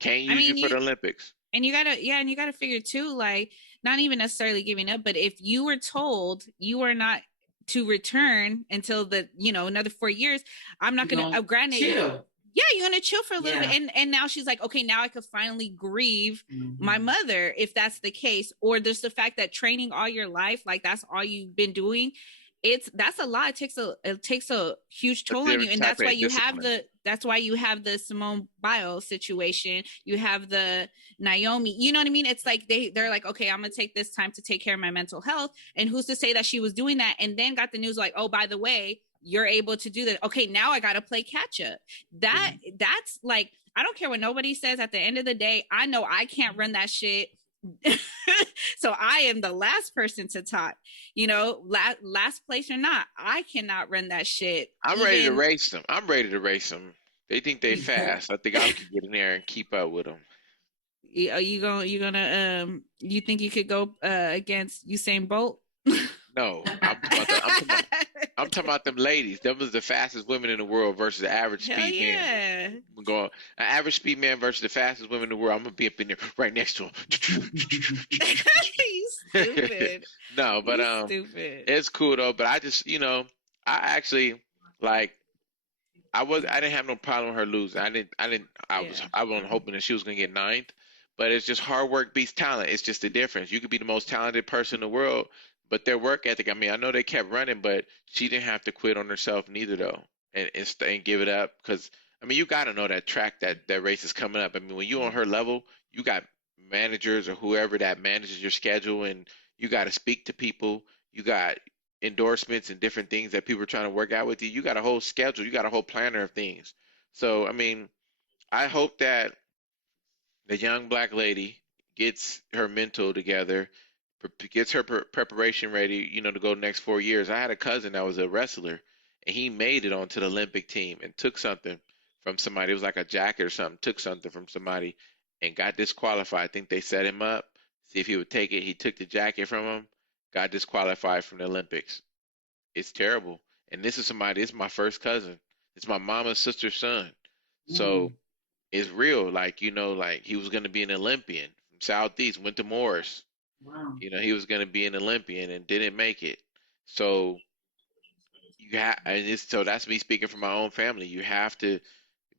Can't I use you mean, for the Olympics. and you gotta figure too, like, not even necessarily giving up, but if you were told you are not to return until another 4 years, I'm not You gonna, gonna granted, chill. yeah, you're gonna chill for a little bit. Yeah. And now she's like, okay, now I could finally grieve my Mhm. mother, if that's the case. Or there's the fact that training all your life, like that's all you've been doing, that's a lot. It takes a huge A toll on you. different And type of discipline. that's why you have the Simone Biles situation. You have the Naomi, you know what I mean? It's like they're like, okay, I'm gonna take this time to take care of my mental health. And who's to say that she was doing that and then got the news like, oh, by the way, you're able to do that. Okay, now I gotta play catch up. That's like, I don't care what nobody says. At the end of the day, I know I can't run that shit. So I am the last person to talk. Last place or not, I cannot run that shit. I'm ready to Even, race them. I'm ready to race them. They think they fast. I think I could get in there and keep up with them. are you think you could go against Usain Bolt? No, I'm talking about them ladies. Them was the fastest women in the world versus the average Hell speed man. yeah. I'm going an average speed man versus the fastest women in the world. I'm gonna be up in there right next to You him. stupid. No, but You stupid. it's cool though. But I just, I actually like. I didn't have no problem with her losing. I Yeah. wasn't hoping that she was gonna get ninth, but it's just hard work beats talent. It's just the difference. You could be the most talented person in the world, but their work ethic. I mean, I know they kept running, but she didn't have to quit on herself neither, though, and give it up. Because I mean, you got to know that track that race is coming up. I mean, when you on her level, you got managers or whoever that manages your schedule, and you got to speak to people. You got endorsements and different things that people are trying to work out with you. You got a whole schedule. You got a whole planner of things. So I mean, I hope that the young black lady gets her mental together, gets her preparation ready, to go the next 4 years. I had a cousin that was a wrestler, and he made it onto the Olympic team and took something from somebody. It was like a jacket or something. Took something from somebody and got disqualified. I think they set him up, see if he would take it. He took the jacket from him, got disqualified from the Olympics. It's terrible. And this is somebody. This is my first cousin. It's my mama's sister's son. So it's real. Like, like he was going to be an Olympian from Southeast, went to Morris. Wow. He was going to be an Olympian and didn't make it. So so that's me speaking for my own family. You have to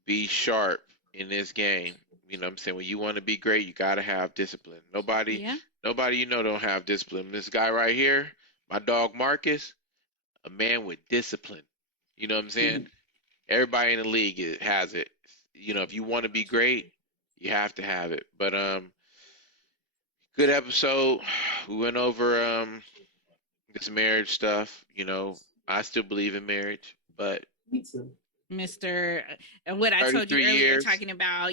be sharp in this game. You know what I'm saying? When you want to be great, you got to have discipline. Nobody don't have discipline. This guy right here, my dog Marcus, a man with discipline. You know what I'm saying? Everybody in the league has it. If you want to be great, you have to have it. But good episode. We went over this marriage stuff. I still believe in marriage, but Me too. Mr. What I told you 33 earlier, years. talking about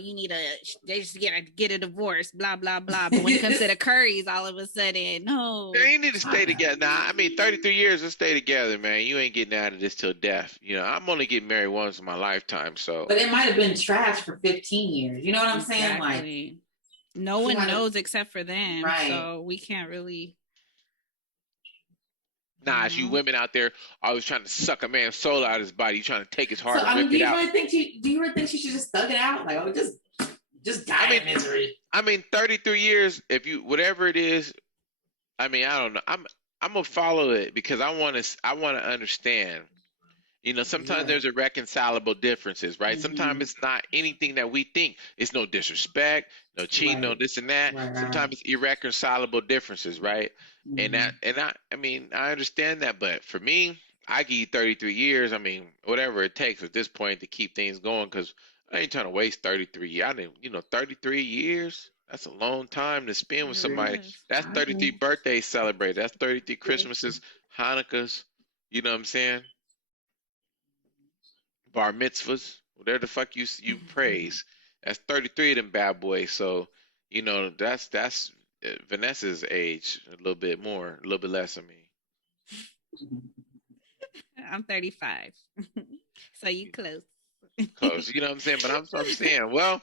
they just get a divorce, blah blah blah. But when it comes to the Currys, all of a sudden, no. They need to stay together. Nah, I mean 33 years, let's stay together, man. You ain't getting out of this till death. I'm only getting married once in my lifetime, so. But it might have been trash for 15 years. You know what I'm saying? Like, no one knows except for them, right. So we can't really. Nah, it's you women out there always trying to suck a man's soul out of his body. You trying to take his heart so, and rip it out. Do you really think she should just thug it out? Like, oh, just die in misery. I mean, 33 years, whatever it is, I mean, I don't know. I'm gonna follow it because I want to understand. Sometimes there's irreconcilable differences, right? Sometimes it's not anything that we think. It's no disrespect, no cheating, no this and that. Right. Sometimes it's irreconcilable differences, right? And I mean, I understand that, but for me, I give you 33 years. I mean, whatever it takes at this point to keep things going, because I ain't trying to waste 33 years. I didn't, 33 years. That's a long time to spend with somebody. That's 33 birthdays celebrated. That's 33 Christmases, Hanukkahs. You know what I'm saying? Bar mitzvahs, whatever the fuck you praise. That's 33 of them bad boys. So, that's Vanessa's age a little bit more, a little bit less than me. I'm 35. So you close. Close. You know what I'm saying? But I'm saying, well,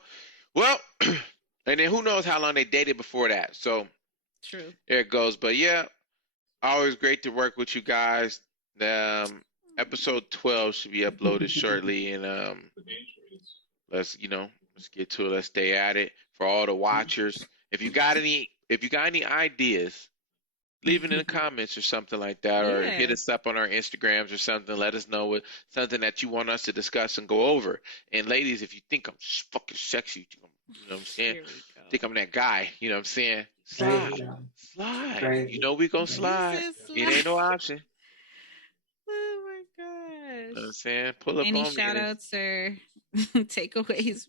and then who knows how long they dated before that. So true. There it goes. But yeah, always great to work with you guys. Episode 12 should be uploaded shortly, and let's get to it. Let's stay at it. For all the watchers, if you got any ideas, leave it in the comments or something like that, or hit us up on our Instagrams or something. Let us know what something that you want us to discuss and go over. And ladies, if you think I'm fucking sexy, you know what I'm saying? Think I'm that guy, you know what I'm saying? Slide. Crazy. We gonna slide. It ain't no option. Oh my gosh. You know what I'm saying? Pull up any on shout me. outs or takeaways?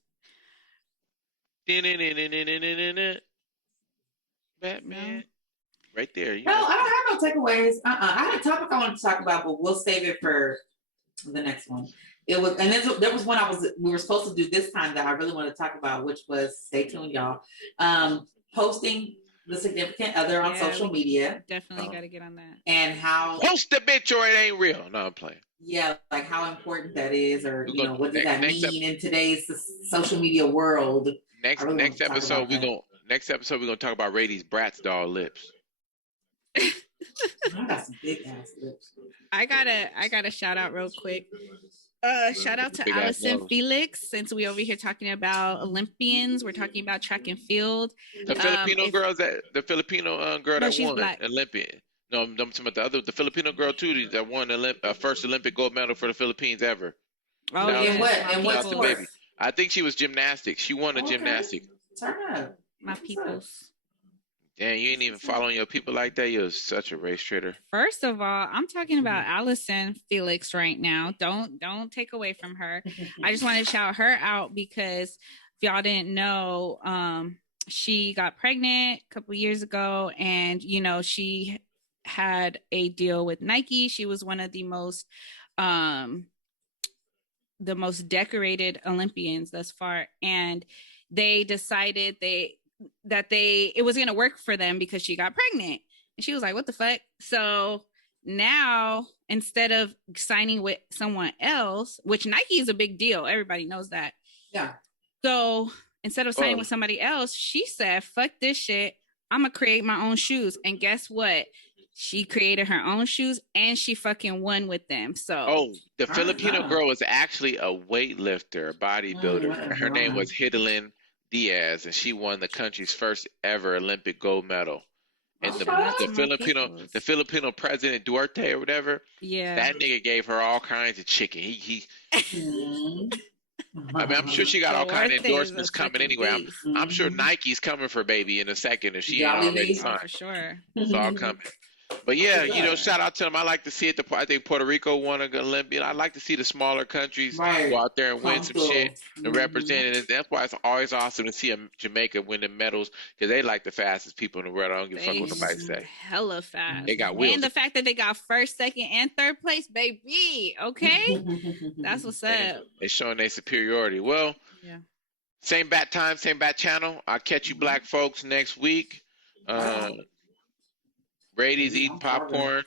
Batman. Right there. No, I don't have no takeaways. I had a topic I wanted to talk about, but we'll save it for the next one. It was, and there was one we were supposed to do this time that I really wanted to talk about, which was, stay tuned, y'all. Posting the significant other on social media. Definitely got to get on that. And how post the bitch or it ain't real. No, I'm playing. Yeah, like how important that is, or what does that mean in today's social media world? Next episode we're gonna talk about Rady's Bratz doll lips. I got some big ass lips. I gotta shout out real quick. Shout out to Allison Felix, since we over here talking about Olympians. We're talking about track and field. The Filipino girl that won black. Olympian. No, I'm talking about the Filipino girl too that won first Olympic gold medal for the Philippines ever. Oh, in what sport? I think she was gymnastics. She won a gymnastics. Turn up. my peoples. Damn, you ain't even following your people like that. You're such a race traitor. First of all, I'm talking about Allison Felix right now. Don't take away from her. I just want to shout her out because if y'all didn't know, she got pregnant a couple years ago, and you know she had a deal with Nike. She was one of the most decorated Olympians thus far, and they decided it was going to work for them because she got pregnant. And she was like, what the fuck? So now instead of signing with someone else, which Nike is a big deal, everybody knows that. Yeah. So instead of signing with somebody else, she said, fuck this shit. I'm going to create my own shoes. And guess what? She created her own shoes and she fucking won with them. So the Filipino girl was actually a weightlifter, a bodybuilder. Her name was Hidilyn Diaz, and she won the country's first ever Olympic gold medal. And the Filipino president Duarte or whatever, that nigga gave her all kinds of chicken. I mean, I'm sure she got all kinds of endorsements coming anyway. I'm sure Nike's coming for baby in a second if she ain't already signed. For sure. It's all coming. But yeah, you know, shout out to them. I like to see it. I think Puerto Rico won an Olympian. I like to see the smaller countries go out there and win some shit and represent it. That's why it's always awesome to see Jamaica win the medals because they like the fastest people in the world. I don't give a fuck what nobody say. Hella fast. They got wheels. And the fact that they got first, second, and third place, baby. Okay, that's what's up. They're showing their superiority. Well, same bat time, same bat channel. I'll catch you black folks next week. Brady's eating popcorn.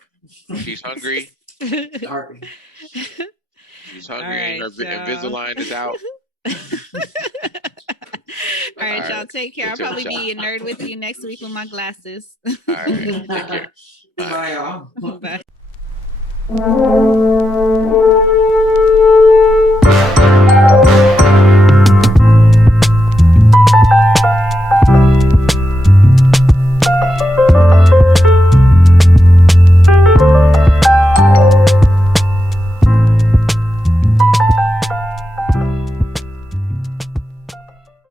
She's hungry. She's hungry, and her Invisalign is out. All right, y'all. Take care. I'll probably be a nerd with you next week with my glasses. All right. Take care. Bye, y'all. Bye.